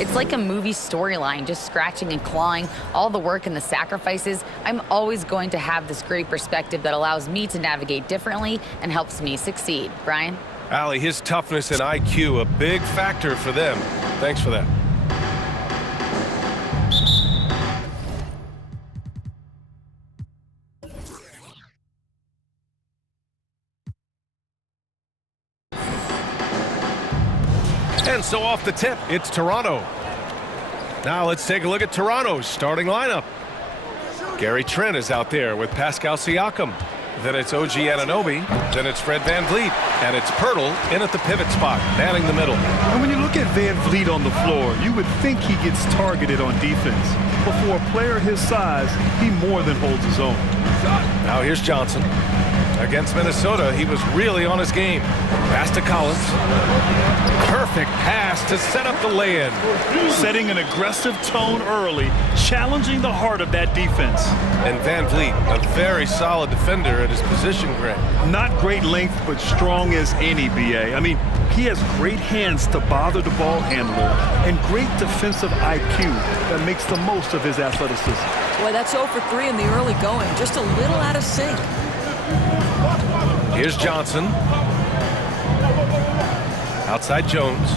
It's like a movie storyline, just scratching and clawing, all the work and the sacrifices. I'm always going to have this great perspective that allows me to navigate differently and helps me succeed. Brian? Allie, his toughness and IQ, a big factor for them. Thanks for that. And so off the tip, it's Toronto. Now let's take a look at Toronto's starting lineup. Gary Trent is out there with Pascal Siakam. Then it's OG Anunoby. Then it's Fred VanVleet. And it's Pirtle in at the pivot spot, manning the middle. And when you look at VanVleet on the floor, you would think he gets targeted on defense. But for a player his size, he more than holds his own. Now here's Johnson. Against Minnesota, he was really on his game. Pass to Collins. Perfect pass to set up the lay-in. Setting an aggressive tone early, challenging the heart of that defense. And VanVleet, a very solid defender at his position, Greg. Not great length, but strong as any, BA. I mean, he has great hands to bother the ball handler and great defensive IQ that makes the most of his athleticism. Boy, that's 0 for 3 in the early going. Just a little out of sync. Here's Johnson. Outside Jones.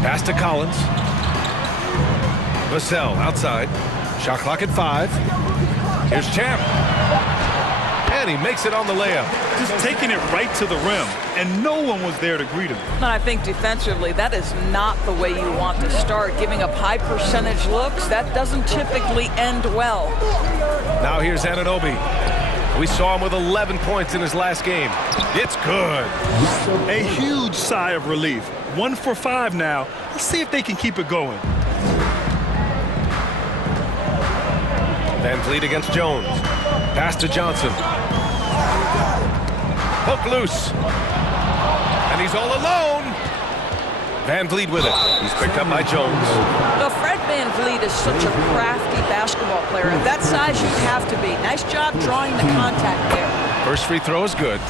Pass to Collins. Vassell outside. Shot clock at 5. Here's Champ. And he makes it on the layup. Just taking it right to the rim, and no one was there to greet him. And I think defensively, that is not the way you want to start. Giving up high percentage looks, that doesn't typically end well. Now here's Anunoby. We saw him with 11 points in his last game. It's good. A huge sigh of relief. 1 for 5 now. Let's see if they can keep it going. VanVleet against Jones. Pass to Johnson. Hook loose. And he's all alone. VanVleet with it. He's picked up by Jones. Well, Fred VanVleet is such a crafty basketball player. At that size, you have to be. Nice job drawing the contact there. First free throw is good.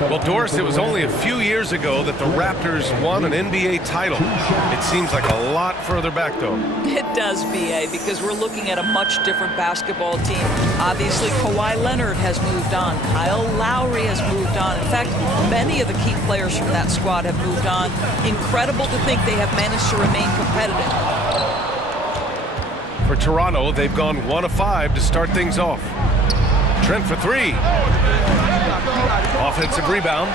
Well, Doris, it was only a few years ago that the Raptors won an NBA title. It seems like a lot further back, though. It does, BA, because we're looking at a much different basketball team. Obviously, Kawhi Leonard has moved on. Kyle Lowry has moved on. In fact, many of the key players from that squad have moved on. Incredible to think they have managed to remain competitive. For Toronto, they've gone 1 of 5 to start things off. Trent for 3. Offensive rebound.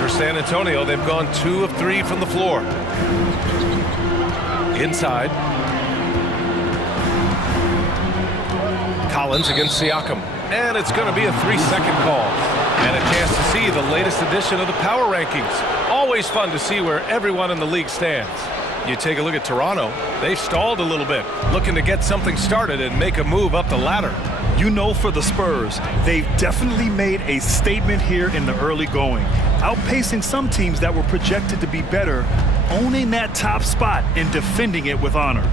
For San Antonio, they've gone 2 of 3 from the floor. Inside. Collins against Siakam. And it's going to be a 3-second call. And a chance to see the latest edition of the power rankings. Always fun to see where everyone in the league stands. You take a look at Toronto, they've stalled a little bit, looking to get something started and make a move up the ladder. You know, for the Spurs, they've definitely made a statement here in the early going, outpacing some teams that were projected to be better, owning that top spot and defending it with honor.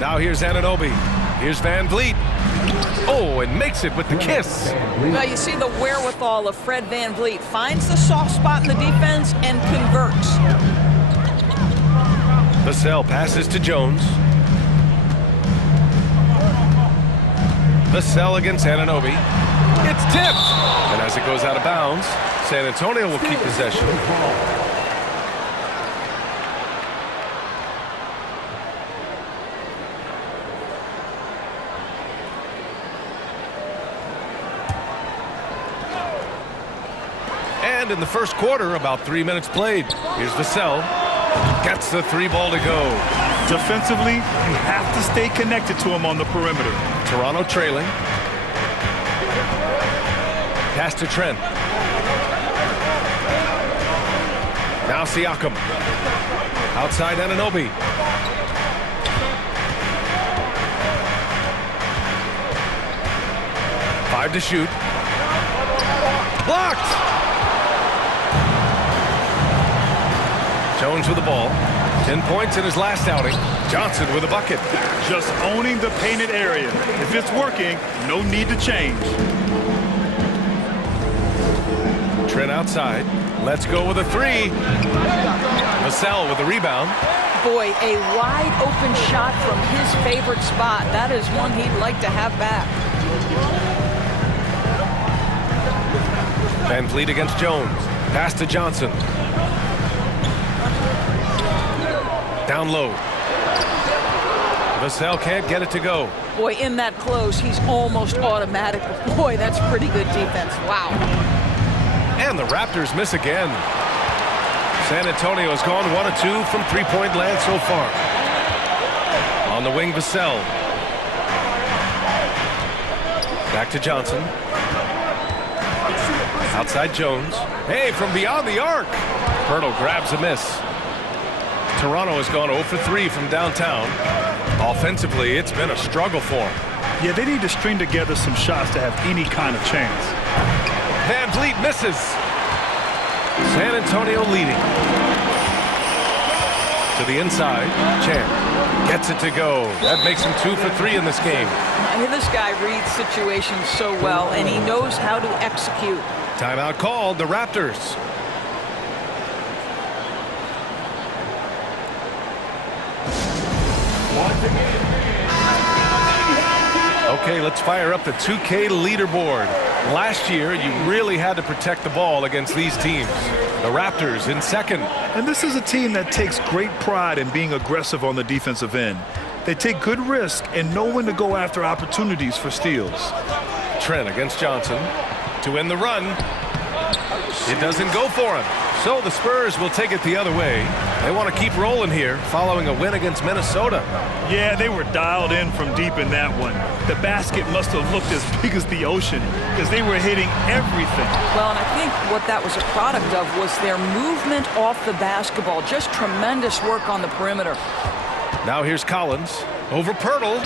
Now here's Anunoby. Here's VanVleet. Oh, and makes it with the kiss. Well, you see the wherewithal of Fred VanVleet. Finds the soft spot in the defense and converts. Vassell passes to Jones. Vassell against Anunoby. It's tipped. And as it goes out of bounds, San Antonio will keep possession. And in the first quarter, about 3 minutes played. Here's Vassell. Gets the 3 ball to go. Defensively, you have to stay connected to him on the perimeter. Toronto trailing. Pass to Trent. Now Siakam. Outside Anunoby. Five to shoot. Blocked! Jones with the ball. 10 points in his last outing. Johnson with a bucket. Just owning the painted area. If it's working, no need to change. Trent outside. Let's go with a three. Vassell with the rebound. Boy, a wide open shot from his favorite spot. That is one he'd like to have back. Van Vliet against Jones. Pass to Johnson. Down low. Vassell can't get it to go. Boy, in that close, he's almost automatic. Boy, that's pretty good defense. Wow. And the Raptors miss again. San Antonio has gone 1 of 2 from three-point land so far. On the wing, Vassell. Back to Johnson. Outside Jones. Hey, from beyond the arc. Pirtle grabs a miss. Toronto has gone 0 for 3 from downtown. Offensively, it's been a struggle for them. Yeah, they need to string together some shots to have any kind of chance. Van Vliet misses. San Antonio leading. To the inside. Chan gets it to go. That makes him 2 for 3 in this game. This guy reads situations so well, and he knows how to execute. Timeout called, the Raptors. Okay, let's fire up the 2K leaderboard. Last year, you really had to protect the ball against these teams. The Raptors in second. And this is a team that takes great pride in being aggressive on the defensive end. They take good risk and know when to go after opportunities for steals. Trent against Johnson to win the run. It doesn't go for him. So the Spurs will take it the other way. They want to keep rolling here following a win against Minnesota. Yeah, they were dialed in from deep in that one. The basket must have looked as big as the ocean because they were hitting everything. Well, and I think what that was a product of was their movement off the basketball. Just tremendous work on the perimeter. Now here's Collins over Pirtle.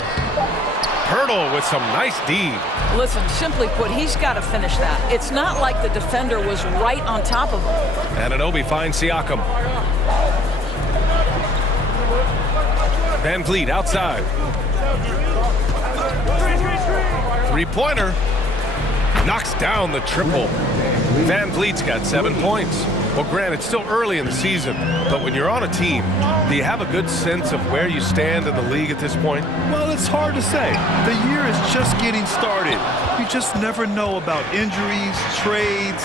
Pirtle with some nice D. Listen, simply put, he's got to finish that. It's not like the defender was right on top of him. Anunoby finds Siakam. Van Vliet outside. Three-pointer. Knocks down the triple. Van Vliet's got 7 points. Well, Grant, it's still early in the season, but when you're on a team, do you have a good sense of where you stand in the league at this point? Well, it's hard to say. The year is just getting started. You just never know about injuries, trades,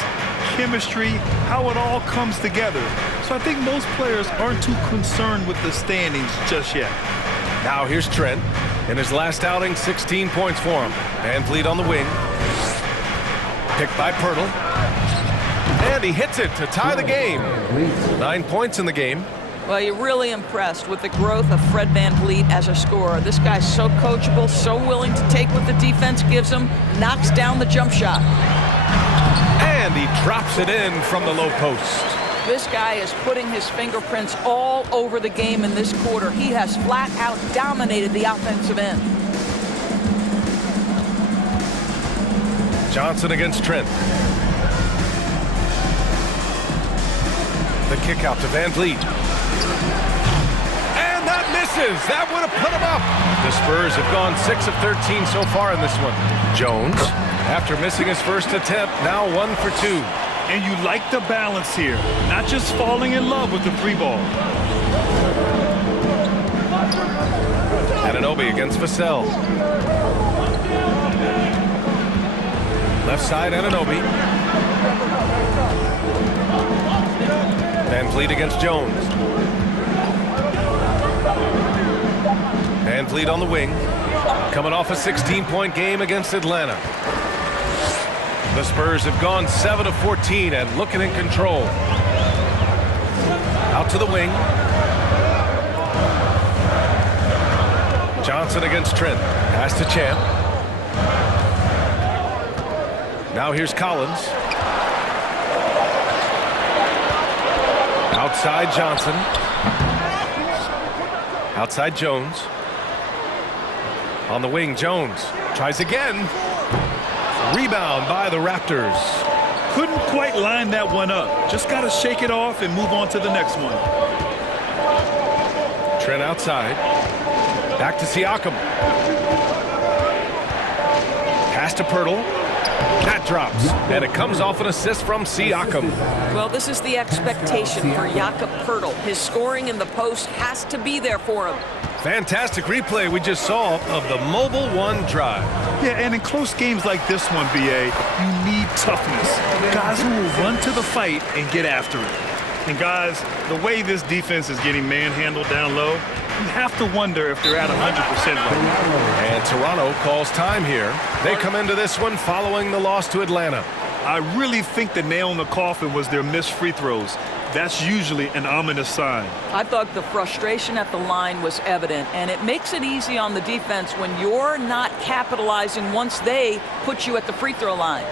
chemistry, how it all comes together. So I think most players aren't too concerned with the standings just yet. Now here's Trent. In his last outing, 16 points for him. Van Vliet on the wing. Picked by Pirtle. And he hits it to tie the game. 9 points in the game. Well, you're really impressed with the growth of Fred Van Vliet as a scorer. This guy's so coachable, so willing to take what the defense gives him, knocks down the jump shot. And he drops it in from the low post. This guy is putting his fingerprints all over the game in this quarter. He has flat out dominated the offensive end. Johnson against Trent. The kick out to Van Vliet. And that misses. That would have put him up. The Spurs have gone 6 of 13 so far in this one. Jones, after missing his first attempt, now 1 for 2. And you like the balance here, not just falling in love with the three ball. Anunoby against Vassell. Left side, Anunoby. Van Vliet against Jones. Van Vliet on the wing. Coming off a 16-point game against Atlanta. The Spurs have gone 7 of 14 and looking in control. Out to the wing. Johnson against Trent. Pass to Champ. Now here's Collins. Outside Johnson. Outside Jones. On the wing, Jones tries again. Rebound by the Raptors. Couldn't quite line that one up. Just got to shake it off and move on to the next one. Trent outside. Back to Siakam. Pass to Pirtle. That drops, and it comes off an assist from Siakam. Well, this is the expectation for Jakob Poeltl. His scoring in the post has to be there for him. Fantastic replay we just saw of the Mobile One drive. Yeah, and in close games like this one, BA, you need toughness. Guys who will run to the fight and get after it. And guys, the way this defense is getting manhandled down low, you have to wonder if they're at 100% right now. And Toronto calls time here. They come into this one following the loss to Atlanta. I really think the nail in the coffin was their missed free throws. That's usually an ominous sign. I thought the frustration at the line was evident, and it makes it easy on the defense when you're not capitalizing once they put you at the free throw line.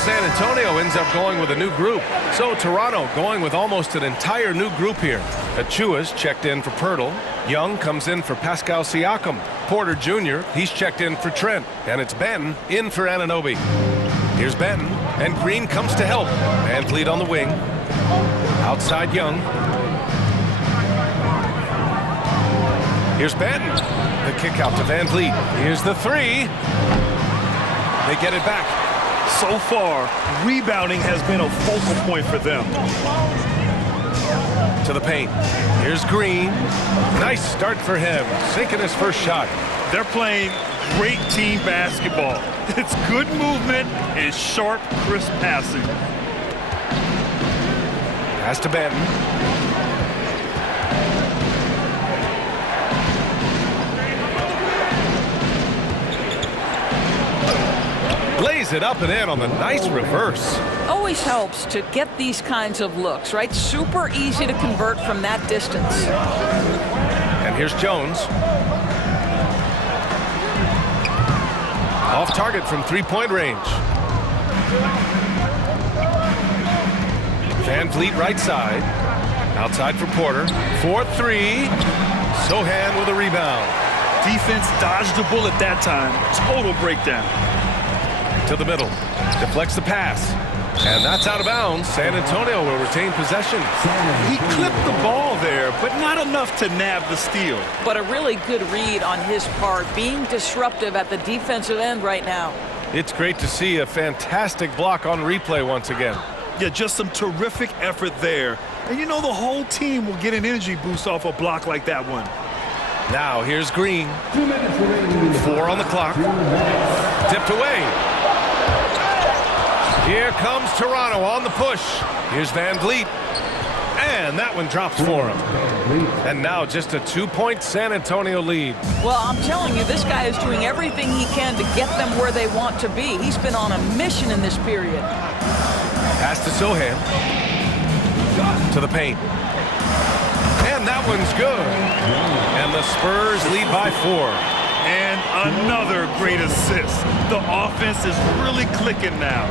San Antonio ends up going with a new group. So Toronto going with almost an entire new group here. Achua's checked in for Poeltl. Young comes in for Pascal Siakam. Porter Jr., he's checked in for Trent. And it's Benton in for Anunoby. Here's Benton, and Green comes to help. Van Vliet on the wing. Outside Young. Here's Benton. The kick out to Van Vliet. Here's the three. They get it back. So far, rebounding has been a focal point for them. To the paint. Here's Green. Nice start for him. Sinking his first shot. They're playing great team basketball. It's good movement and sharp, crisp passing. Pass to Benton. Lays it up and in on the nice reverse. Always helps to get these kinds of looks, right? Super easy to convert from that distance. And here's Jones. Off target from three-point range. Van Vliet right side. Outside for Porter. 4-3. Sohan with a rebound. Defense dodged the bullet that time. Total breakdown. To the middle. Deflects the pass. And that's out of bounds. San Antonio will retain possession. He clipped the ball there, but not enough to nab the steal. But a really good read on his part, being disruptive at the defensive end right now. It's great to see a fantastic block on replay once again. Yeah, just some terrific effort there. And you know the whole team will get an energy boost off a block like that one. Now here's Green. 4 on the clock. Tipped away. Here comes Toronto on the push. Here's Van Vliet. And that one drops for him. And now just a 2-point San Antonio lead. Well, I'm telling you, this guy is doing everything he can to get them where they want to be. He's been on a mission in this period. Pass to Sohan. To the paint. And that one's good. And the Spurs lead by 4. And another great assist. The offense is really clicking now.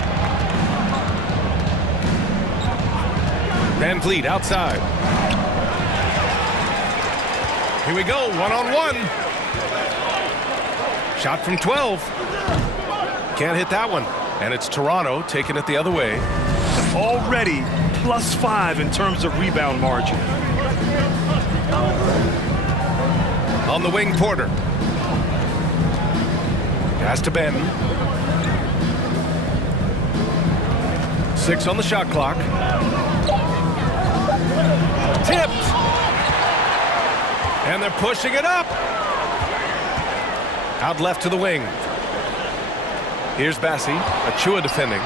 Van Vliet outside. Here we go, one-on-one. Shot from 12. Can't hit that one. And it's Toronto taking it the other way. Already +5 in terms of rebound margin. On the wing, Porter. Pass to Benton. 6 on the shot clock. Tipped. And they're pushing it up. Out left to the wing. Here's Bassi. Achua defending.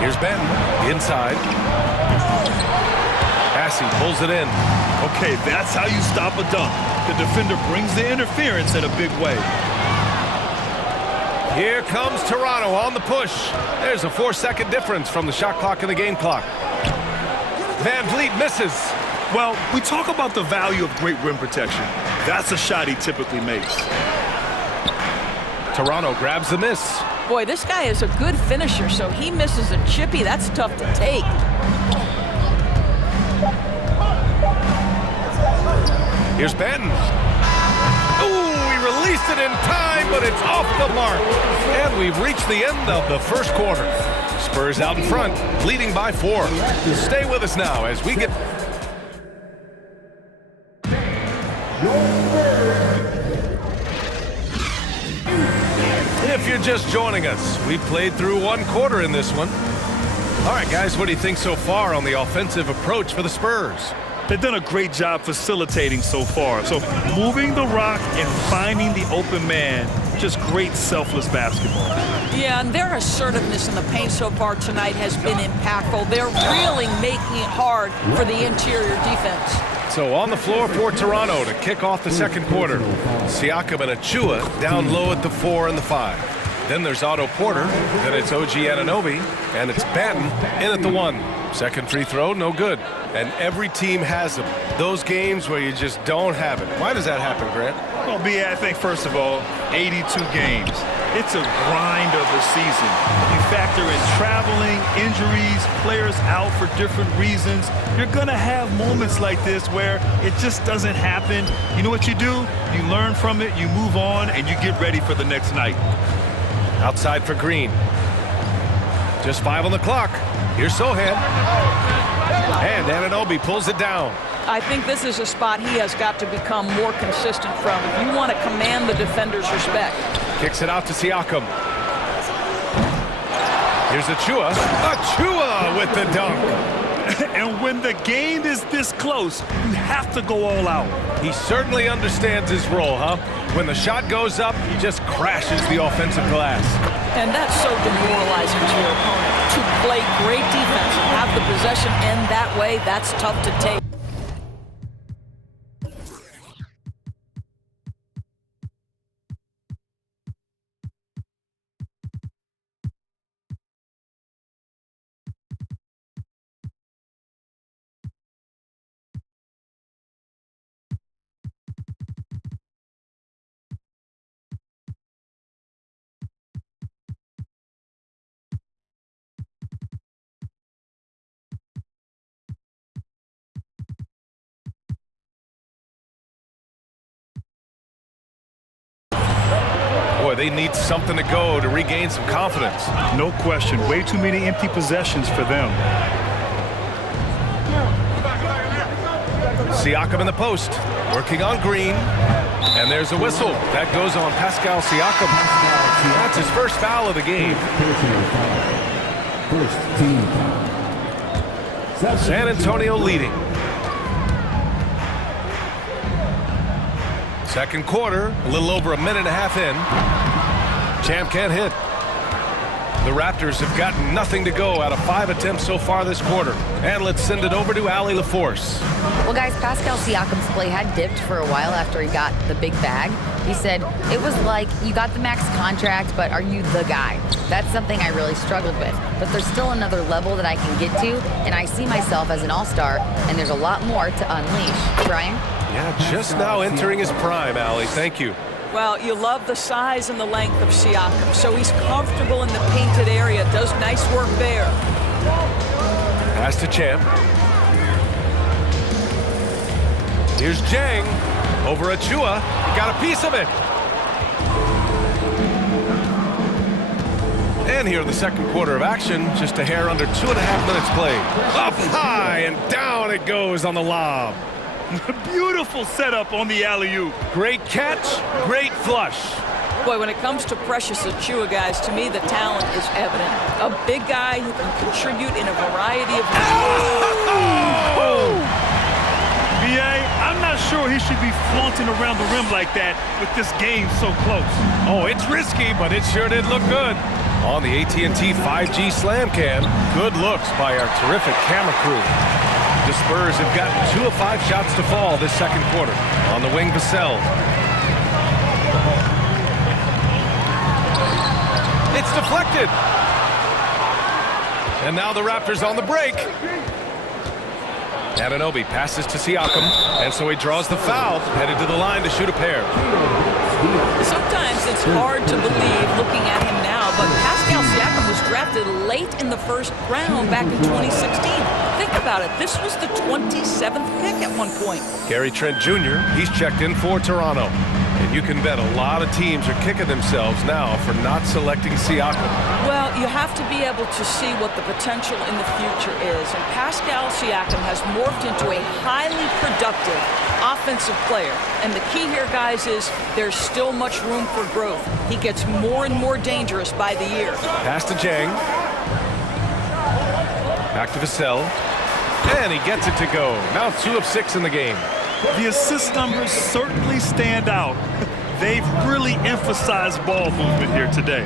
Here's Benton. Inside. Bassi pulls it in. Okay, that's how you stop a dunk. The defender brings the interference in a big way. Here comes Toronto on the push. There's a 4-second difference from the shot clock and the game clock. Van Vliet misses. Well, we talk about the value of great rim protection. That's a shot he typically makes. Toronto grabs the miss. Boy, this guy is a good finisher, so he misses a chippy. That's tough to take. Here's Benton. Ooh, he released it in time, but it's off the mark. And we've reached the end of the first quarter. Spurs out in front, leading by 4. Stay with us now as we get... If you're just joining us, we've played through 1 quarter in this one. All right, guys, what do you think so far on the offensive approach for the Spurs? They've done a great job facilitating so far. So moving the rock and finding the open man, just great selfless basketball. Yeah, and their assertiveness in the paint so far tonight has been impactful. They're really making it hard for the interior defense. So on the floor for Toronto to kick off the second quarter. Siakam and Achua down low at the 4 and the 5. Then there's Otto Porter, then it's OG Anunoby, and it's Banton in at the 1. Second free throw, no good. And every team has them. Those games where you just don't have it. Why does that happen, Grant? Well, B.A., I think, first of all, 82 games. It's a grind of a season. You factor in traveling, injuries, players out for different reasons. You're going to have moments like this where it just doesn't happen. You know what you do? You learn from it, you move on, and you get ready for the next night. Outside for Green. Just 5 on the clock. Here's Sohan. And Anunoby pulls it down. I think this is a spot he has got to become more consistent from if you want to command the defender's respect. Kicks it out to Siakam. Here's Achua. Achua with the dunk. And when the game is this close, you have to go all out. He certainly understands his role, huh? When the shot goes up, he just crashes the offensive glass. And that's so demoralizing to your opponent. To play great defense and have the possession end that way, that's tough to take. They need something to go to regain some confidence. No question. Way too many empty possessions for them. Siakam in the post, working on Green. And there's a whistle. That goes on Pascal Siakam. That's his first foul of the game. San Antonio leading. Second quarter, a little over a minute and a half in. Champ can't hit. The Raptors have gotten nothing to go out of 5 attempts so far this quarter. And let's send it over to Allie LaForce. Well, guys, Pascal Siakam's play had dipped for a while after he got the big bag. He said, it was like, you got the max contract, but are you the guy? That's something I really struggled with. But there's still another level that I can get to, and I see myself as an all-star, and there's a lot more to unleash. Brian? Yeah, just now entering his prime, Allie. Thank you. Well, you love the size and the length of Siakam, so he's comfortable in the painted area, does nice work there. Pass to Champ. Here's Jang over Achua. Got a piece of it. And here in the second quarter of action, just a hair under 2.5 minutes played. Up high and down it goes on the lob. Beautiful setup on the alley-oop. Great catch, great flush. Boy, when it comes to Precious Achua, guys, to me the talent is evident. A big guy who can contribute in a variety of Oh! B.A., I'm not sure he should be flaunting around the rim like that with this game so close. Oh, it's risky, but it sure did look good. On the AT&T 5G Slam Cam, good looks by our terrific camera crew. The Spurs have gotten 2 of 5 shots to fall this second quarter. On the wing, Vassell. It's deflected. And now the Raptors on the break. Anunoby passes to Siakam, and so he draws the foul, headed to the line to shoot a pair. Sometimes it's hard to believe looking at him now, but Pascal Siakam was drafted late in the first round back in 2016. Think about it. This was the 27th pick at one point. Gary Trent Jr., he's checked in for Toronto. And you can bet a lot of teams are kicking themselves now for not selecting Siakam. Well, you have to be able to see what the potential in the future is. And Pascal Siakam has morphed into a highly productive offensive player. And the key here, guys, is there's still much room for growth. He gets more and more dangerous by the year. Pass to Jang. Back to Vassell. And he gets it to go. Now 2 of 6 in the game. The assist numbers certainly stand out. They've really emphasized ball movement here today.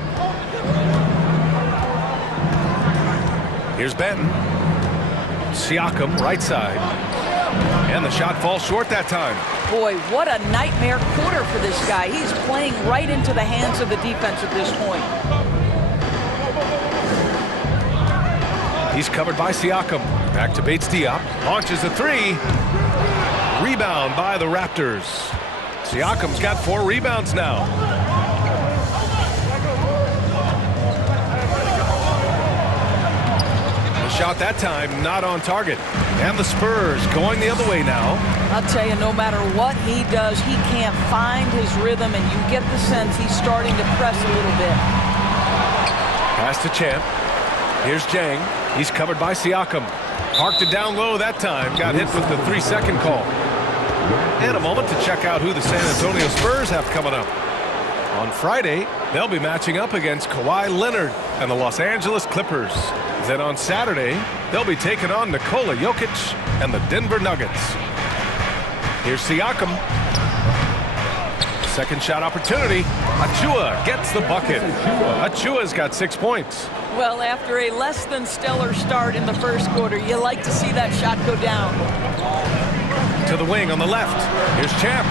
Here's Benton. Siakam, right side. And the shot falls short that time. Boy, what a nightmare quarter for this guy. He's playing right into the hands of the defense at this point. He's covered by Siakam. Back to Bates Diop. Launches a 3. Rebound by the Raptors. Siakam's got 4 rebounds now. The shot that time not on target. And the Spurs going the other way now. I'll tell you, no matter what he does, he can't find his rhythm, and you get the sense he's starting to press a little bit. Pass to Champ. Here's Jang. He's covered by Siakam. Parked it down low that time. Got hit with the 3-second call. And a moment to check out who the San Antonio Spurs have coming up. On Friday, they'll be matching up against Kawhi Leonard and the Los Angeles Clippers. Then on Saturday, they'll be taking on Nikola Jokic and the Denver Nuggets. Here's Siakam. Second shot opportunity. Achua gets the bucket. Achua's got 6 points. Well, after a less than stellar start in the first quarter, you like to see that shot go down. To the wing on the left. Here's Champ.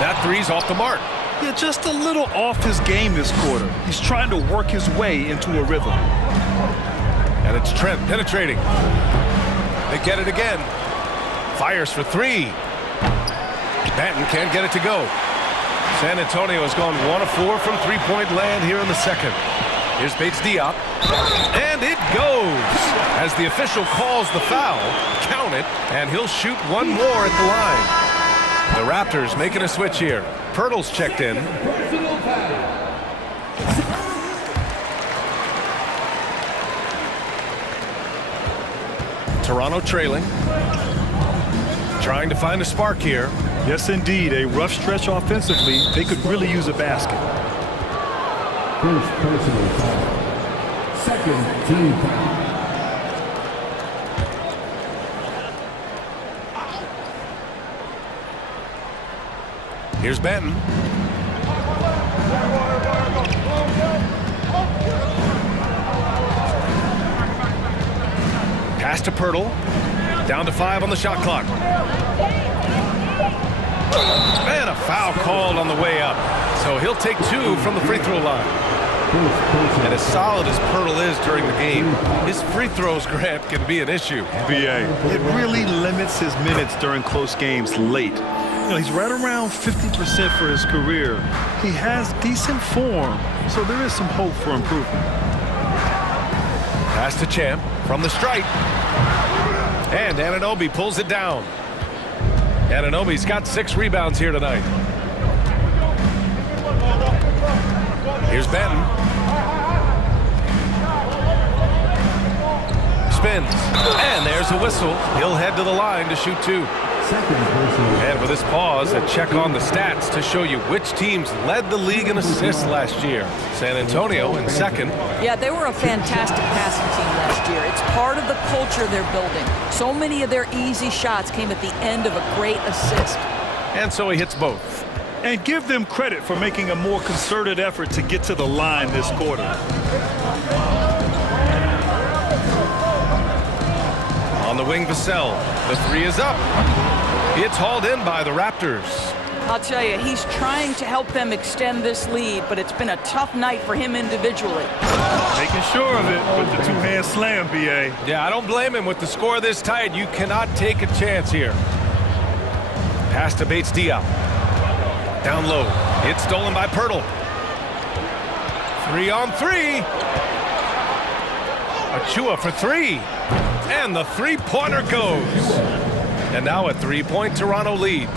That 3's off the mark. Yeah, just a little off his game this quarter. He's trying to work his way into a rhythm. And it's Trent penetrating. They get it again. Fires for 3. Banton can't get it to go. San Antonio has gone 1 of 4 from three-point land here in the second. Here's Bates Diop. And it goes. As the official calls the foul, count it, and he'll shoot 1 more at the line. The Raptors making a switch here. Pirtle's checked in. Toronto trailing. Trying to find a spark here. Yes, indeed. A rough stretch offensively. They could really use a basket. First personal foul. Second team foul. Here's Benton. Pass to Pirtle. Down to 5 on the shot clock. And a foul called on the way up. So he'll take 2 from the free throw line. And as solid as Pirtle is during the game, his free throws, Grant, can be an issue. BA. It really limits his minutes during close games late. You know, he's right around 50% for his career. He has decent form, so there is some hope for improvement. Pass to Champ from the stripe. And Anunoby pulls it down. Anunoby's got 6 rebounds here tonight. Here's Benton. Spins. And there's a whistle. He'll head to the line to shoot 2. And for this pause, a check on the stats to show you which teams led the league in assists last year. San Antonio in second. Yeah, they were a fantastic passing team last year. It's part of the culture they're building. So many of their easy shots came at the end of a great assist. And so he hits both. And give them credit for making a more concerted effort to get to the line this quarter. On the wing, Vassell. The 3 is up. It's hauled in by the Raptors. I'll tell you, he's trying to help them extend this lead, but it's been a tough night for him individually. Making sure of it with the two-hand slam, B.A. Yeah, I don't blame him. With the score this tight, you cannot take a chance here. Pass to Bates Diop. Down low. It's stolen by Pirtle. 3-on-3. Achua for three. And the three-pointer goes. And now a three-point Toronto lead.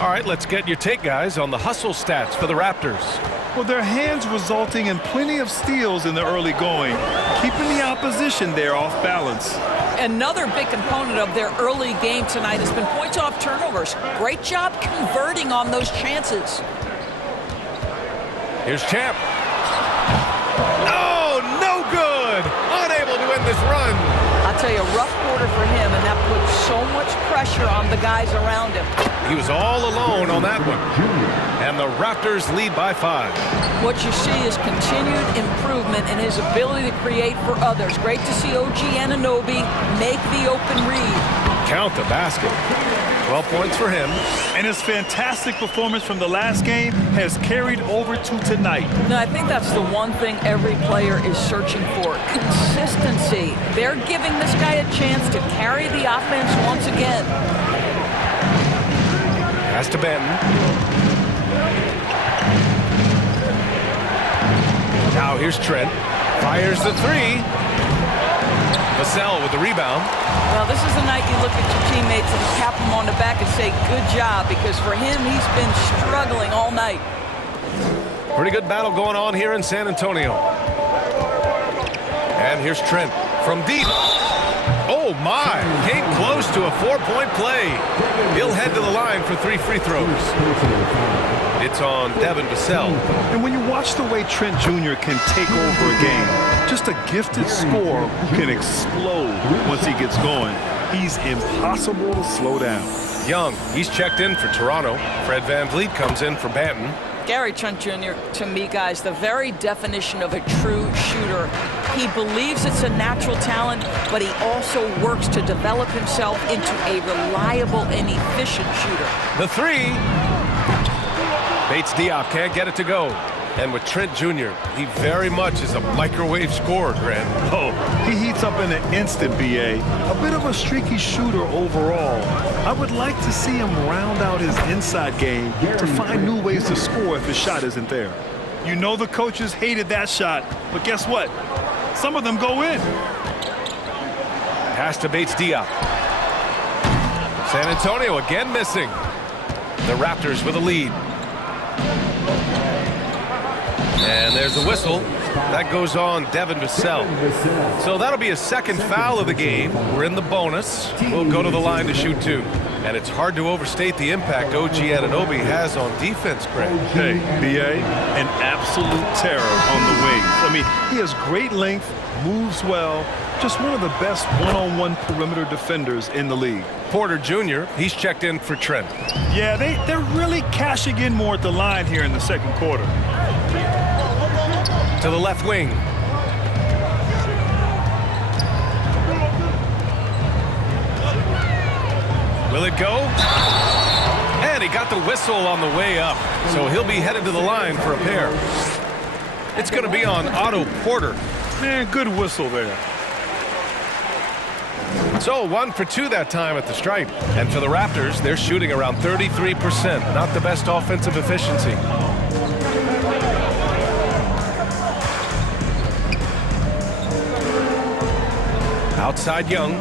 All right, let's get your take, guys, on the hustle stats for the Raptors. Well, their hands resulting in plenty of steals in the early going, keeping the opposition there off balance. Another big component of their early game tonight has been points off turnovers. Great job converting on those chances. Here's Champ. Oh, no good! Unable to end this run. I'll tell you, a rough quarter for him, and that puts so much pressure on the guys around him. He was all alone on that one. And the Raptors lead by 5. What you see is continued improvement in his ability to create for others. Great to see OG Anunoby make the open read. Count the basket. 12 points for him. And his fantastic performance from the last game has carried over to tonight. No, I think that's the one thing every player is searching for. Consistency. They're giving this guy a chance to carry the offense once again. Pass to Benton. Now here's Trent. Fires the three. Vassell with the rebound. Well, this is the night you look at your teammates and tap them on the back and say, good job, because for him, he's been struggling all night. Pretty good battle going on here in San Antonio. And here's Trent from deep. Oh, my. Came close to a 4-point play. He'll head to the line for 3 free throws. It's on Devin Vassell. And when you watch the way Trent Jr. can take over a game, just a gifted scorer who can explode once he gets going, he's impossible to slow down. Young, he's checked in for Toronto. Fred VanVleet comes in for Banton. Gary Trent Jr., to me, guys, the very definition of a true shooter. He believes it's a natural talent, but he also works to develop himself into a reliable and efficient shooter. The three. Bates Diop can't get it to go. And with Trent Jr., he very much is a microwave scorer, Grant. Oh, he heats up in an instant, B.A. A bit of a streaky shooter overall. I would like to see him round out his inside game to find new ways to score if his shot isn't there. You know the coaches hated that shot, but guess what? Some of them go in. Pass to Bates Diop. San Antonio again missing. The Raptors with a lead. And there's a whistle. That goes on Devin Vassell. So that'll be a second foul of the game. We're in the bonus. We'll go to the line to shoot 2. And it's hard to overstate the impact OG Anunoby has on defense, Greg. Hey, B.A., an absolute terror on the wings. I mean, he has great length, moves well, just one of the best one-on-one perimeter defenders in the league. Porter Jr., he's checked in for Trent. Yeah, they're really cashing in more at the line here in the second quarter. To the left wing. Will it go? And he got the whistle on the way up. So he'll be headed to the line for a pair. It's going to be on Otto Porter. Man, good whistle there. So 1 for 2 that time at the stripe. And for the Raptors, they're shooting around 33%. Not the best offensive efficiency. Outside Young.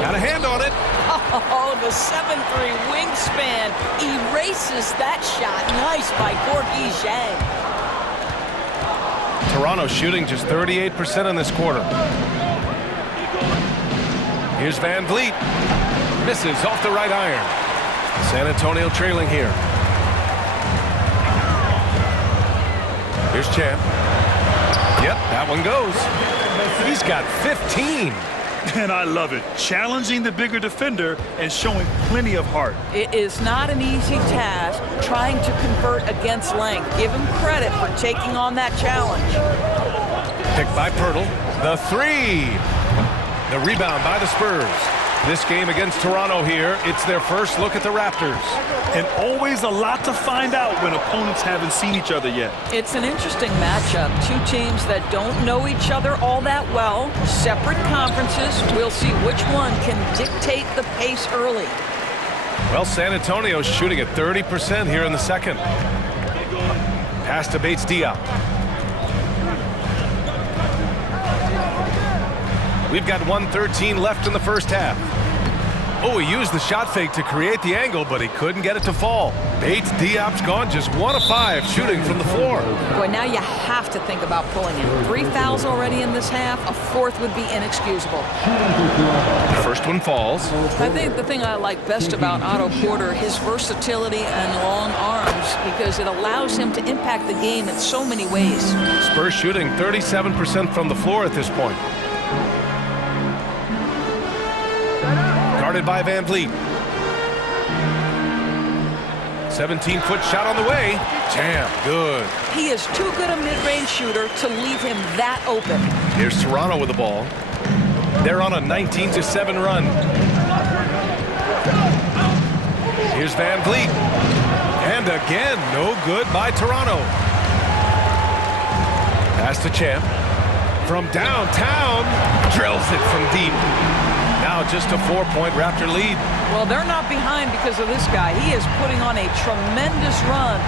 Got a hand on it. Oh, the 7'3" wingspan erases that shot. Nice by Gorgie Zhang. Toronto shooting just 38% in this quarter. Here's VanVleet. Misses off the right iron. San Antonio trailing here. Here's Champ. Yep, that one goes. He's got 15. And I love it. Challenging the bigger defender and showing plenty of heart. It is not an easy task trying to convert against length. Give him credit for taking on that challenge. Picked by Pirtle. The three. The rebound by the Spurs. This game against Toronto here, it's their first look at the Raptors. And always a lot to find out when opponents haven't seen each other yet. It's an interesting matchup. Two teams that don't know each other all that well. Separate conferences. We'll see which one can dictate the pace early. Well, San Antonio's shooting at 30% here in the second. Pass to Bates Diop. We've got 1:13 left in the first half. Oh, he used the shot fake to create the angle, but he couldn't get it to fall. Bates Diop's gone just 1 of 5 shooting from the floor. Boy, now you have to think about pulling him. 3 fouls already in this half. A 4th would be inexcusable. The first one falls. I think the thing I like best about Otto Porter, his versatility and long arms, because it allows him to impact the game in so many ways. Spurs shooting 37% from the floor at this point. Guarded by Van Vliet. 17-foot shot on the way. Jam, good. He is too good a mid-range shooter to leave him that open. Here's Toronto with the ball. They're on a 19-7 run. Here's Van Vliet. And again, no good by Toronto. Pass to Champ. From downtown, drills it from deep. Now just a 4-point Raptor lead. Well, they're not behind because of this guy. He is putting on a tremendous run.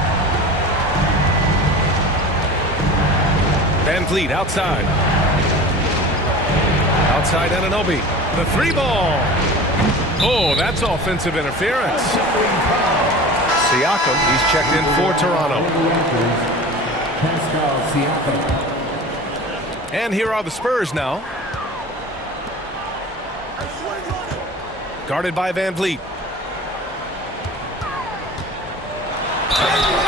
Van Vliet outside. Outside Anunoby. The 3-ball. Oh, that's offensive interference. Siakam, he's checked in for Toronto. And here are the Spurs now. Guarded by Van Vliet.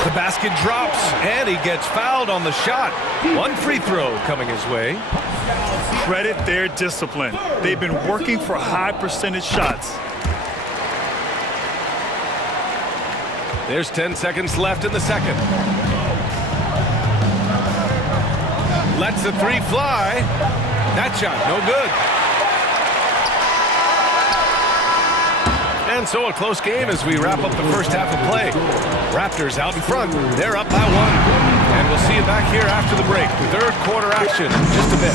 The basket drops, and he gets fouled on the shot. 1 free throw coming his way. Credit their discipline. They've been working for high percentage shots. There's 10 seconds left in the second. Lets the 3 fly. That shot, no good. And so a close game as we wrap up the first half of play. Raptors out in front. They're up by 1. And we'll see you back here after the break. Third quarter action in just a bit.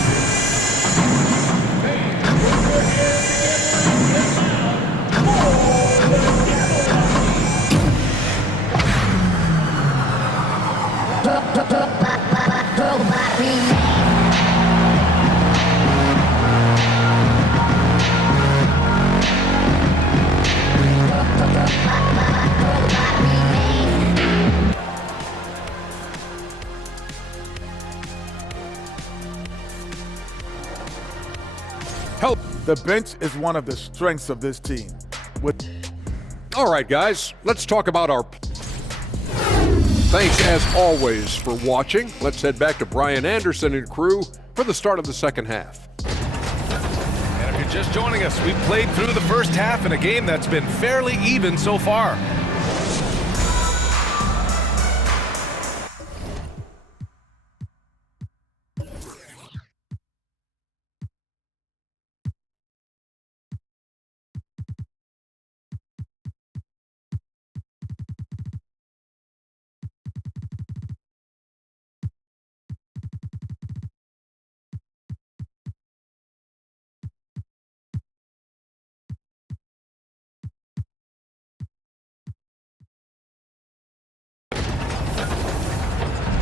The bench is one of the strengths of this team. All right, guys, let's talk about our... Thanks, as always, for watching. Let's head back to Brian Anderson and crew for the start of the second half. And if you're just joining us, we've played through the first half in a game that's been fairly even so far.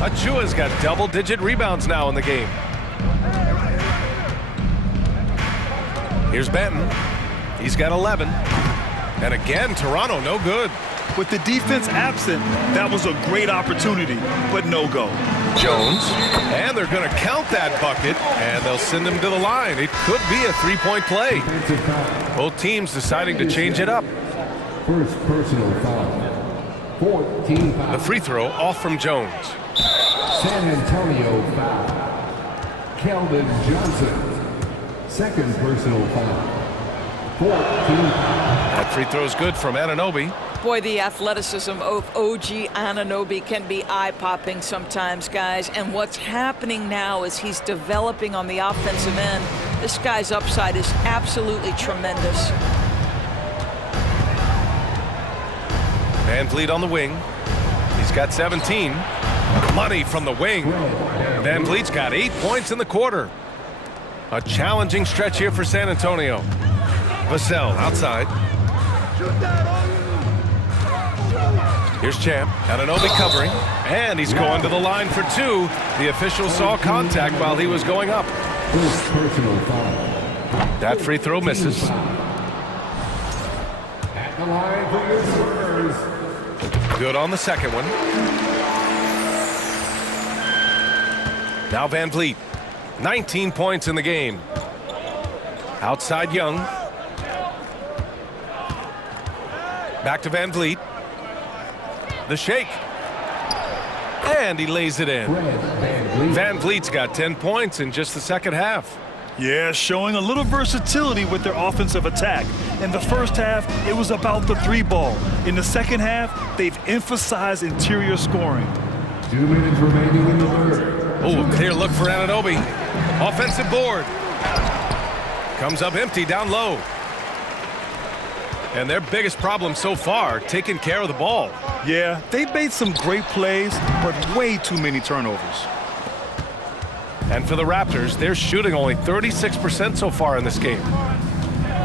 Achua's got double-digit rebounds now in the game. Here's Benton. He's got 11. And again, Toronto, no good. With the defense absent, that was a great opportunity, but no go. Jones. And they're going to count that bucket, and they'll send him to the line. It could be a 3-point play. Both teams deciding to change it up. First personal foul. 14 foul. The free throw off from Jones. San Antonio foul. Keldon Johnson. Second personal foul. 14 foul. That free throw's good from Anunoby. Boy, the athleticism of OG Anunoby can be eye-popping sometimes, guys. And what's happening now is he's developing on the offensive end. This guy's upside is absolutely tremendous. Van Vliet on the wing. He's got 17. Money from the wing. Van Vliet's got 8 points in the quarter. A challenging stretch here for San Antonio. Vassell outside. Here's Champ. Anunoby covering. And he's going to the line for 2. The official saw contact while he was going up. First personal foul. That free throw misses. At the line for your Spurs. Good on the second one. Now Van Vliet. 19 points in the game. Outside Young. Back to Van Vliet. The shake. And he lays it in. Van Vliet's got 10 points in just the second half. Yeah, showing a little versatility with their offensive attack. In the first half, it was about the 3-ball. In the second half, they've emphasized interior scoring. 2 minutes remaining in the third. Oh, clear look for Anunoby. Offensive board. Comes up empty down low. And their biggest problem so far, taking care of the ball. Yeah, they've made some great plays, but way too many turnovers. And for the Raptors, they're shooting only 36% so far in this game.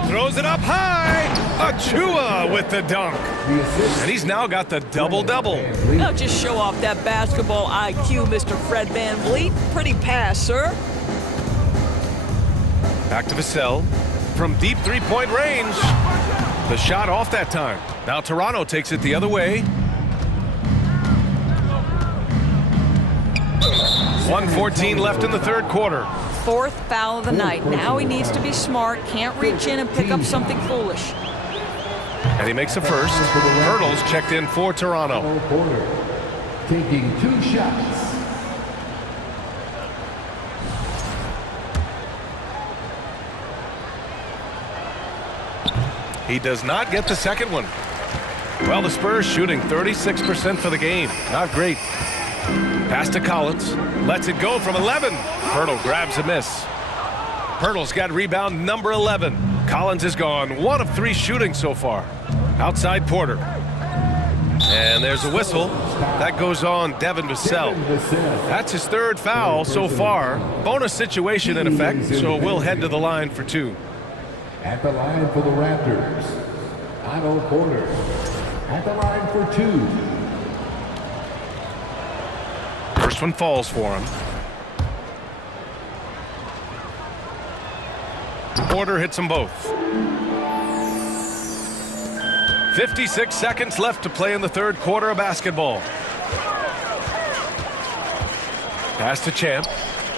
Throws it up high. Achua with the dunk. And he's now got the double-double. Now just show off that basketball IQ, Mr. Fred Van Vliet. Pretty pass, sir. Back to Vassell from deep three-point range. The shot off that time. Now Toronto takes it the other way. 1:14 left in the third quarter. 4th foul of the night. Now he needs to be smart. Can't reach in and pick up something foolish. And he makes a first. Hurdles checked in for Toronto. Porter taking 2 shots. He does not get the second one. Well, the Spurs shooting 36% for the game. Not great. Pass to Collins. Lets it go from 11. Pirtle grabs a miss. Pirtle's got rebound number 11. Collins is gone 1 of 3 shooting so far. Outside Porter. And there's a whistle. That goes on Devin Vassell. That's his 3rd foul so far. Bonus situation in effect, so we'll head to the line for 2. At the line for the Raptors, Otto Porter. At the line for 2. First one falls for him. Porter hits them both. 56 seconds left to play in the third quarter of basketball. Pass to Champ.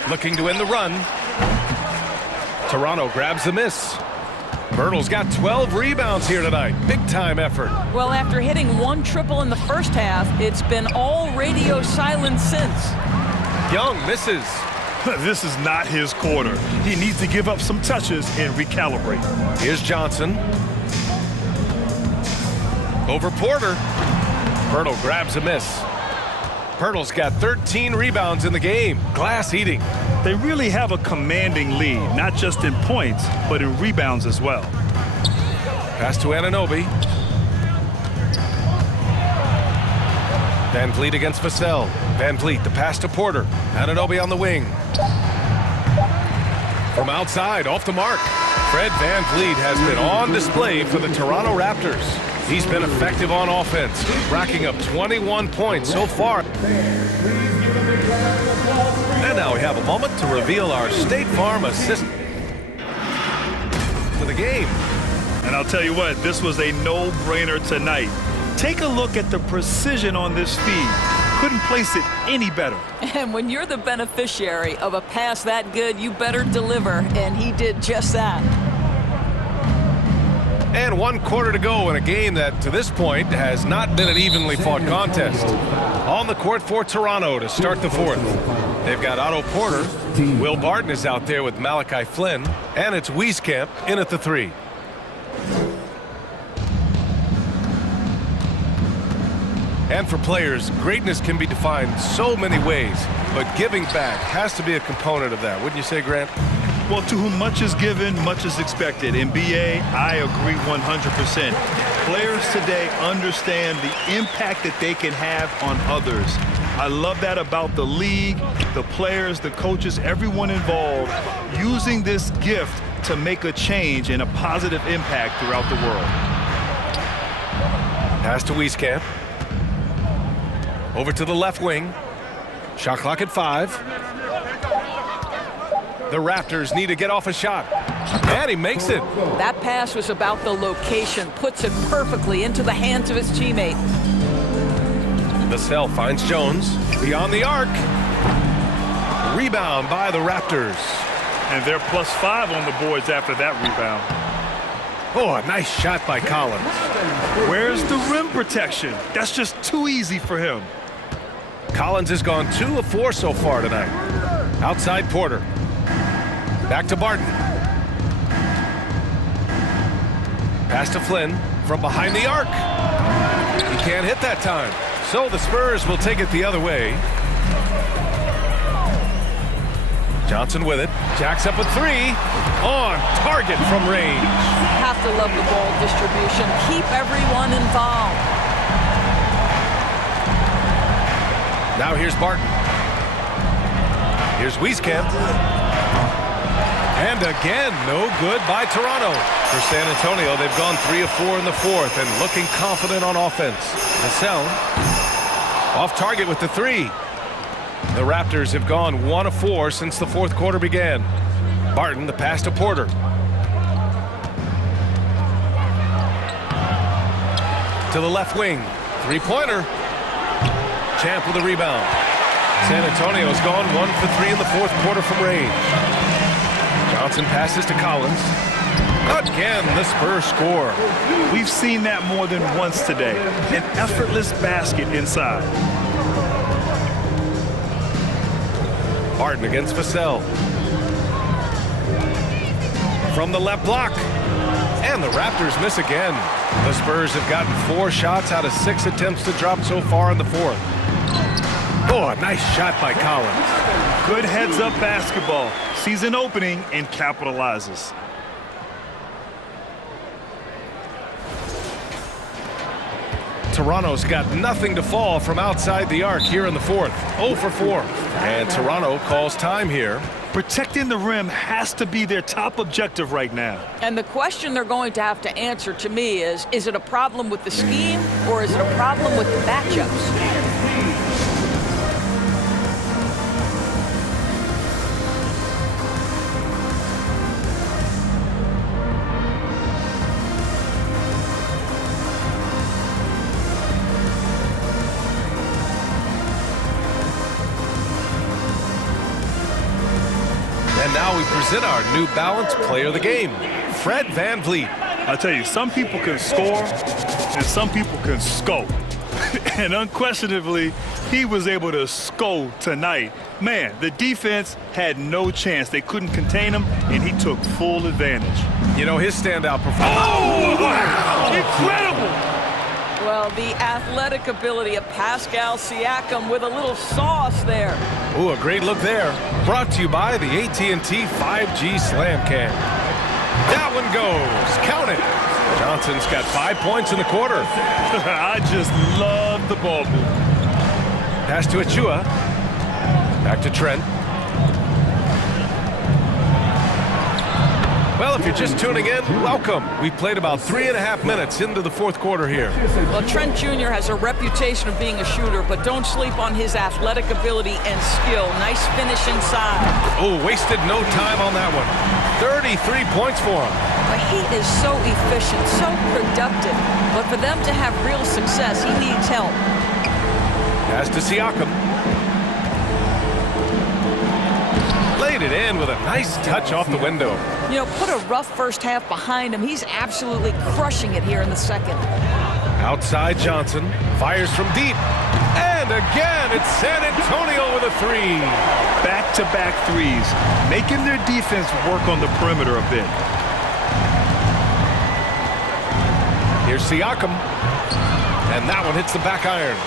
Looking to end the run. Toronto grabs the miss. Pirtle's got 12 rebounds here tonight. Big time effort. Well, after hitting 1 triple in the first half, it's been all radio silence since. Young misses. This is not his quarter. He needs to give up some touches and recalibrate. Here's Johnson. Over Porter. Pirtle grabs a miss. Pirtle's got 13 rebounds in the game. Glass eating. They really have a commanding lead, not just in points, but in rebounds as well. Pass to Anunoby. Van Vliet against Vassell. Van Vliet, the pass to Porter. Anunoby on the wing. From outside, off the mark. Fred Van Vliet has been on display for the Toronto Raptors. He's been effective on offense, racking up 21 points so far. And now we have a moment to reveal our State Farm assistant for the game. And I'll tell you what, this was a no-brainer tonight. Take a look at the precision on this feed. Couldn't place it any better. And when you're the beneficiary of a pass that good, you better deliver, and he did just that. And 1 quarter to go in a game that, to this point, has not been an evenly fought contest. On the court for Toronto to start the 4th. They've got Otto Porter. Will Barton is out there with Malachi Flynn. And it's Wieskamp in at the 3. And for players, greatness can be defined so many ways, but giving back has to be a component of that. Wouldn't you say, Grant? Well, to whom much is given, much is expected. In BA, I agree 100%. Players today understand the impact that they can have on others. I love that about the league, the players, the coaches, everyone involved, using this gift to make a change and a positive impact throughout the world. Pass to Wieskamp. Over to the left wing. Shot clock at 5. The Raptors need to get off a shot. And he makes it. That pass was about the location, puts it perfectly into the hands of his teammate. Vassell finds Jones beyond the arc. Rebound by the Raptors. And they're +5 on the boards after that rebound. Oh, a nice shot by Collins. Where's the rim protection? That's just too easy for him. Collins has gone 2 of 4 so far tonight. Outside Porter. Back to Barton. Pass to Flynn from behind the arc. He can't hit that time. So the Spurs will take it the other way. Johnson with it. Jacks up a 3. On target from range. Have to love the ball distribution. Keep everyone involved. Now here's Barton. Here's Wieskamp. And again, no good by Toronto. For San Antonio, they've gone 3 of 4 in the fourth and looking confident on offense. Vassell off target with the 3. The Raptors have gone 1 of 4 since the fourth quarter began. Barton, the pass to Porter. To the left wing. 3-pointer. Champ with a rebound. San Antonio's gone 1 for 3 in the fourth quarter from range. Johnson passes to Collins. Again, the Spurs score. We've seen that more than once today. An effortless basket inside. Barton against Vassell. From the left block. And the Raptors miss again. The Spurs have gotten 4 shots out of 6 attempts to drop so far in the fourth. Oh, a nice shot by Collins. Good heads-up basketball. Sees an opening and capitalizes. Toronto's got nothing to fall from outside the arc here in the fourth. 0 for 4. And Toronto calls time here. Protecting the rim has to be their top objective right now. And the question they're going to have to answer to me is it a problem with the scheme or is it a problem with the matchups? And now we present our New Balance Player of the Game, Fred VanVleet. I tell you, some people can score and some people can score. And unquestionably, he was able to score tonight. Man, the defense had no chance. They couldn't contain him, and he took full advantage. You know, his standout performance. Oh, wow! Incredible! Well, the athletic ability of Pascal Siakam with a little sauce there. Ooh, a great look there. Brought to you by the AT&T 5G Slam Cam. That one goes. Count it. Johnson's got 5 points in the quarter. I just love the ball movement. Pass to Achua. Back to Trent. Well, if you're just tuning in, welcome. We've played about 3.5 minutes into the fourth quarter here. Well, Trent Jr. has a reputation of being a shooter, but don't sleep on his athletic ability and skill. Nice finish inside. Oh, wasted no time on that one. 33 points for him. But he is so efficient, so productive. But for them to have real success, he needs help. Pass to Siakam. Laid it in with a nice touch off the window. You know, put a rough first half behind him. He's absolutely crushing it here in the second. Outside Johnson. Fires from deep. And again, it's San Antonio with a 3. Back-to-back threes, making their defense work on the perimeter a bit. Here's Siakam. And that one hits the back iron.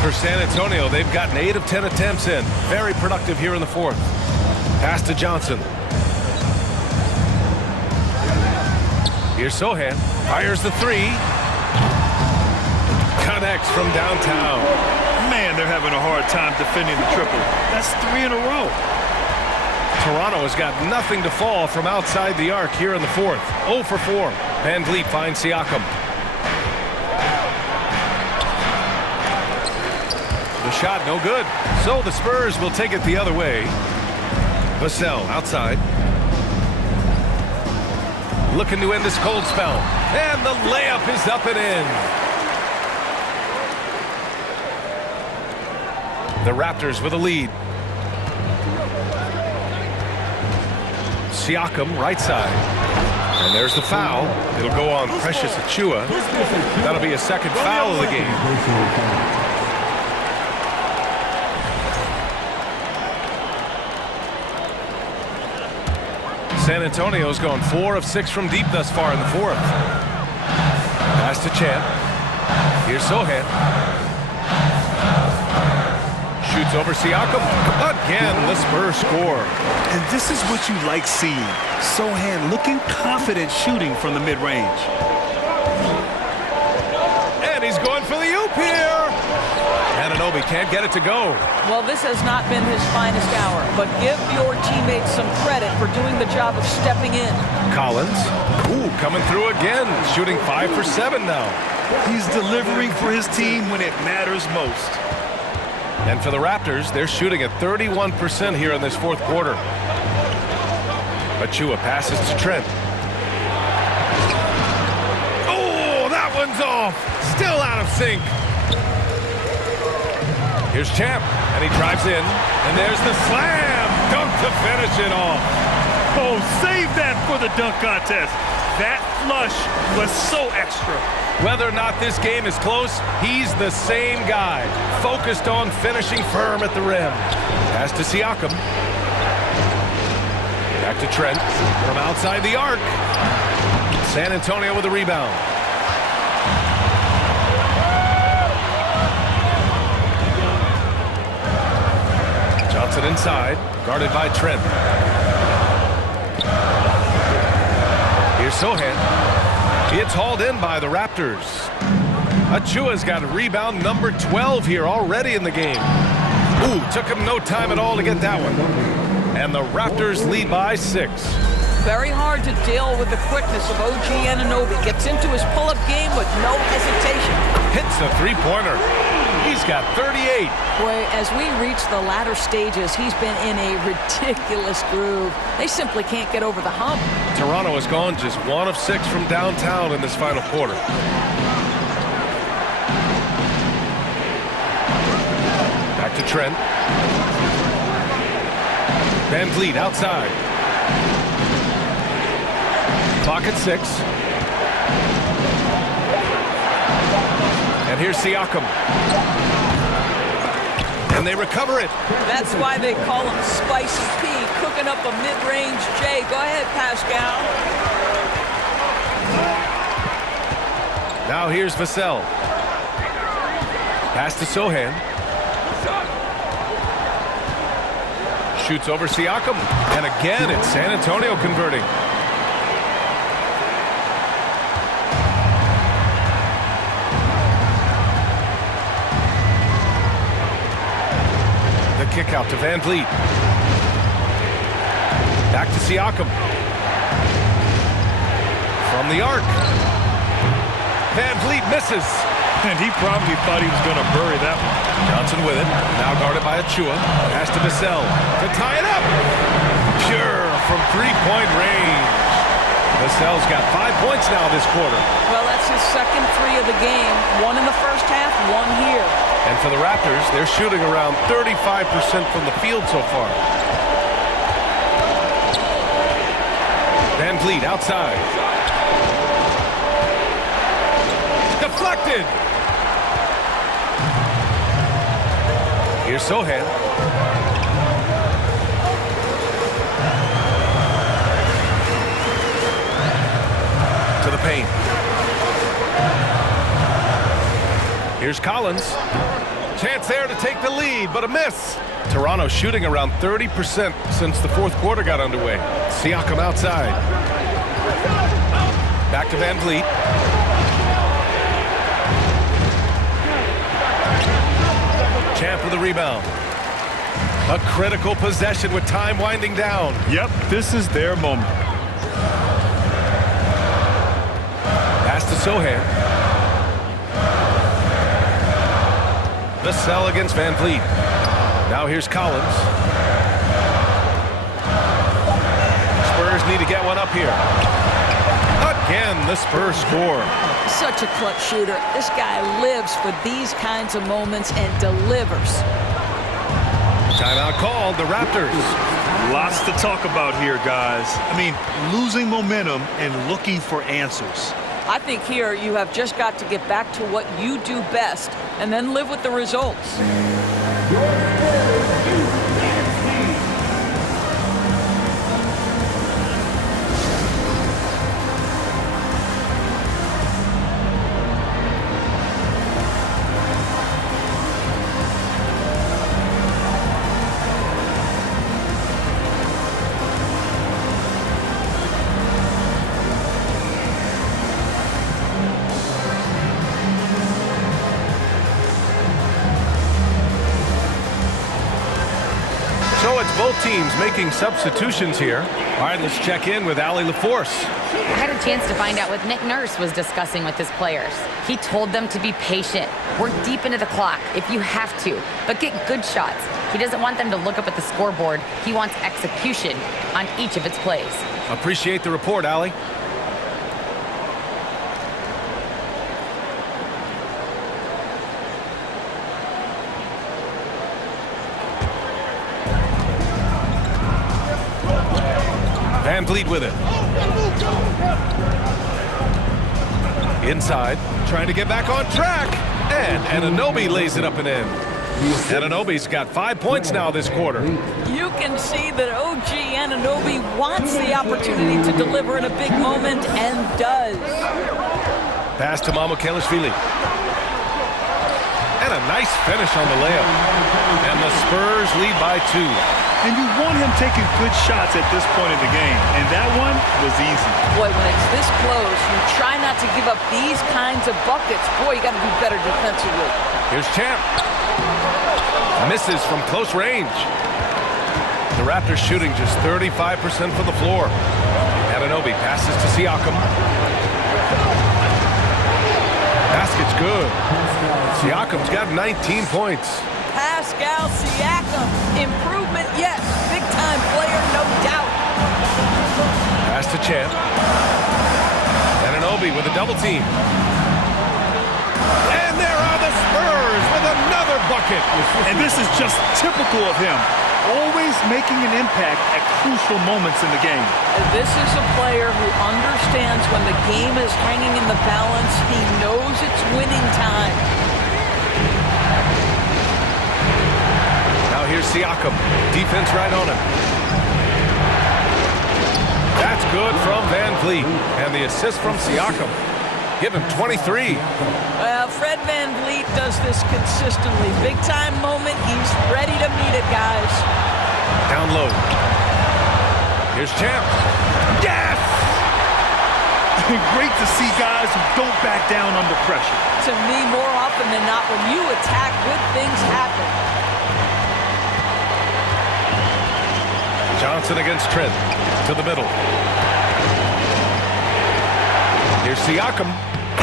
For San Antonio, they've gotten 8 of 10 attempts in. Very productive here in the fourth. Pass to Johnson. Here's Sohan. Fires the three. Connects from downtown. Man, they're having a hard time defending the triple. That's 3 in a row. Toronto has got nothing to fall from outside the arc here in the fourth. 0 for 4. Van Vliet finds Siakam. The shot no good. So the Spurs will take it the other way. Vassell outside. Looking to end this cold spell. And the layup is up and in. The Raptors with a lead. Siakam, right side. And there's the foul. It'll go on Precious Achiuwa. That'll be a second foul of the game. San Antonio's gone 4 of 6 from deep thus far in the fourth. Pass to Champ. Here's Sohan. Shoots over Siakam. Again, the Spurs score. And this is what you like seeing. Sohan looking confident shooting from the mid-range. And he's going for the oop here. Anunoby can't get it to go. Well, this has not been his finest hour, but give your teammates some credit for doing the job of stepping in. Collins. Ooh, coming through again. Shooting 5 for 7 now. He's delivering for his team when it matters most. And for the Raptors, they're shooting at 31% here in this fourth quarter. Achiuwa passes to Trent. Oh, that one's off. Still out of sync. Here's Champ, and he drives in, and there's the slam dunk to finish it off. Oh, save that for the dunk contest. That flush was so extra. Whether or not this game is close, he's the same guy, focused on finishing firm at the rim. Pass to Siakam. Back to Trent from outside the arc. San Antonio with a rebound. Johnson inside, guarded by Trent. Here's Sohan. It's hauled in by the Raptors. Achiuwa's got rebound number 12 here already in the game. Ooh, took him no time at all to get that one. And the Raptors lead by 6. Very hard to deal with the quickness of OG Anunoby. Gets into his pull-up game with no hesitation. Hits the three-pointer. He's got 38. Boy, as we reach the latter stages, he's been in a ridiculous groove. They simply can't get over the hump. Toronto has gone just 1 of 6 from downtown in this final quarter. Back to Trent. Van Vliet outside. Clock at 6. And here's Siakam. And they recover it. That's why they call him Spicy P, cooking up a mid-range J. Go ahead, Pascal. Now here's Vassell. Pass to Sohan. Shoots over Siakam. And again, it's San Antonio converting. Kick out to Van Vliet. Back to Siakam. From the arc. Van Vliet misses. And he probably thought he was going to bury that one. Johnson with it. Now guarded by Achiuwa. Pass to Vassell to tie it up. Pure from three-point range. Vassell's got 5 points now this quarter. Well, that's his second 3 of the game. 1 in the first half, 1 here. And for the Raptors, they're shooting around 35% from the field so far. Van Vliet outside. Deflected. Here's Sohan. To the paint. Here's Collins. Chance there to take the lead, but a miss. Toronto shooting around 30% since the fourth quarter got underway. Siakam outside. Back to Van Vliet. Champ with the rebound. A critical possession with time winding down. Yep, this is their moment. Pass to Sohan. The sell against Van Vliet. Now here's Collins. Spurs need to get one up here. Again, the Spurs score. Such a clutch shooter. This guy lives for these kinds of moments and delivers. Timeout called, the Raptors. Lots to talk about here, guys. I mean, losing momentum and looking for answers. I think here you have just got to get back to what you do best and then live with the results. So it's both teams making substitutions here. All right, let's check in with Allie LaForce. I had a chance to find out what Nick Nurse was discussing with his players. He told them to be patient. Work deep into the clock if you have to, but get good shots. He doesn't want them to look up at the scoreboard. He wants execution on each of its plays. Appreciate the report, Allie. Van Vliet with it. Inside, trying to get back on track. And Anunoby lays it up and in. Anunoby's got 5 points now this quarter. You can see that OG Anunoby wants the opportunity to deliver in a big moment and does. Pass to Mamukelashvili. And a nice finish on the layup. And the Spurs lead by 2. And you want him taking good shots at this point in the game. And that one was easy. Boy, when it's this close, you try not to give up these kinds of buckets. Boy, you got to do better defensively. Here's Champ. Misses from close range. The Raptors shooting just 35% from the floor. Anunoby passes to Siakam. Basket's good. Siakam's got 19 points. Pascal Siakam. Improvement, yes. Big-time player, no doubt. Pass to Champ. Anunoby with a double team. And there are the Spurs with another bucket. And this is just typical of him. Always making an impact at crucial moments in the game. This is a player who understands when the game is hanging in the balance. He knows it's winning time. Now here's Siakam. Defense right on him. That's good from Van Vliet. And the assist from Siakam. Give him 23. Well, Fred Van Vliet does this consistently. Big time moment. He's ready to meet it, guys. Down low. Here's Champ. Yes! Great to see guys who don't back down under pressure. To me, more often than not, when you attack, good things happen. Johnson against Trent. To the middle. Here's Siakam.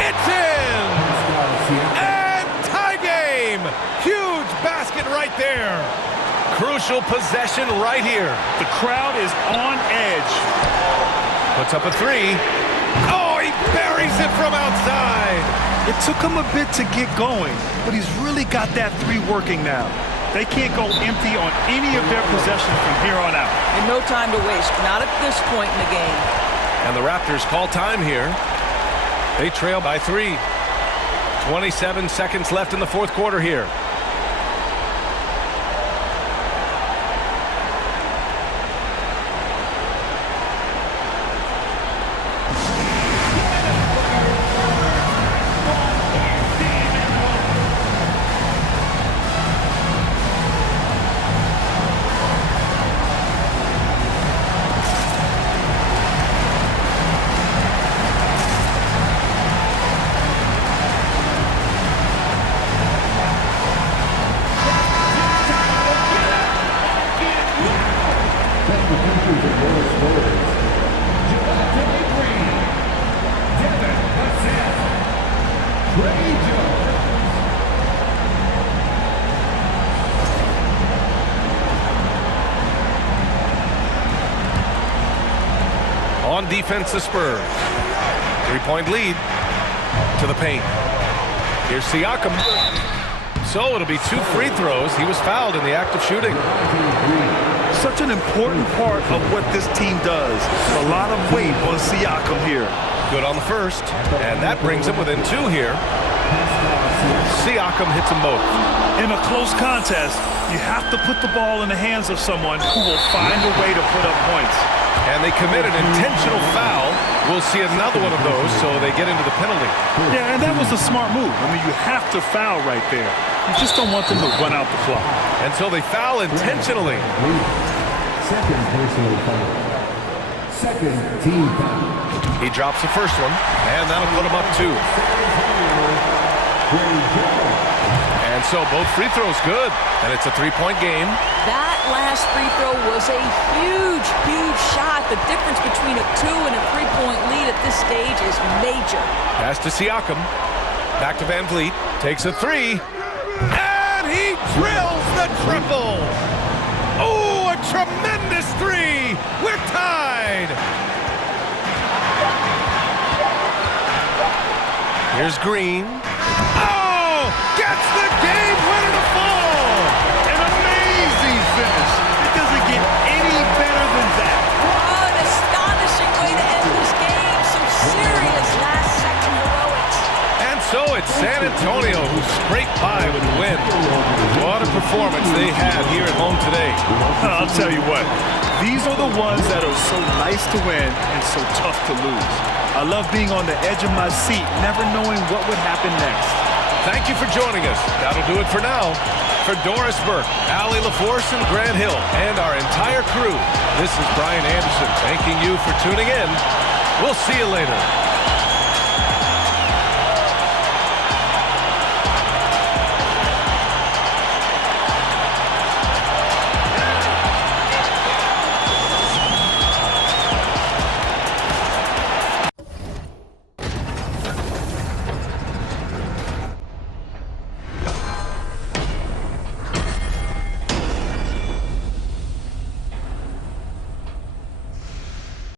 It's in! And tie game! Huge basket right there. Crucial possession right here. The crowd is on edge. Puts up a three. Oh, he buries it from outside. It took him a bit to get going, but he's really got that three working now. They can't go empty on any of their possessions from here on out. And no time to waste, not at this point in the game. And the Raptors call time here. They trail by 3. 27 seconds left in the fourth quarter here. defense, the Spurs. 3-point lead to the paint. Here's Siakam. So it'll be 2 free throws. He was fouled in the act of shooting. Such an important part of what this team does. A lot of weight on Siakam here. Good on the first, and that brings him within 2 here. Siakam hits them both. In a close contest, you have to put the ball in the hands of someone who will find a way to put up points. And they commit an intentional foul. We'll see another one of those, so they get into the penalty. Yeah, and that was a smart move. I mean, you have to foul right there. You just don't want them to run out the clock. And so they foul intentionally. Second personal foul. Second team foul. He drops the first one, and that'll put him up 2. And so both free throws good, and it's a 3-point game. That last free throw was a huge, huge shot. The difference between a 2 and a 3-point lead at this stage is major. Pass to Siakam. Back to Van Vliet. Takes a 3. And he drills the triple. Oh, a tremendous 3. We're tied. Here's Green. Oh, gets the game winner to fall. An amazing finish. It doesn't get any better than that. Oh, an astonishing way to end this game. Some serious last-second heroics. And so it's San Antonio who scraped by with the win. What a performance they had here at home today. I'll tell you what, these are the ones that are so nice to win and so tough to lose. I love being on the edge of my seat, never knowing what would happen next. Thank you for joining us. That'll do it for now. For Doris Burke, Allie LaForce, and Grant Hill, and our entire crew, this is Brian Anderson thanking you for tuning in. We'll see you later.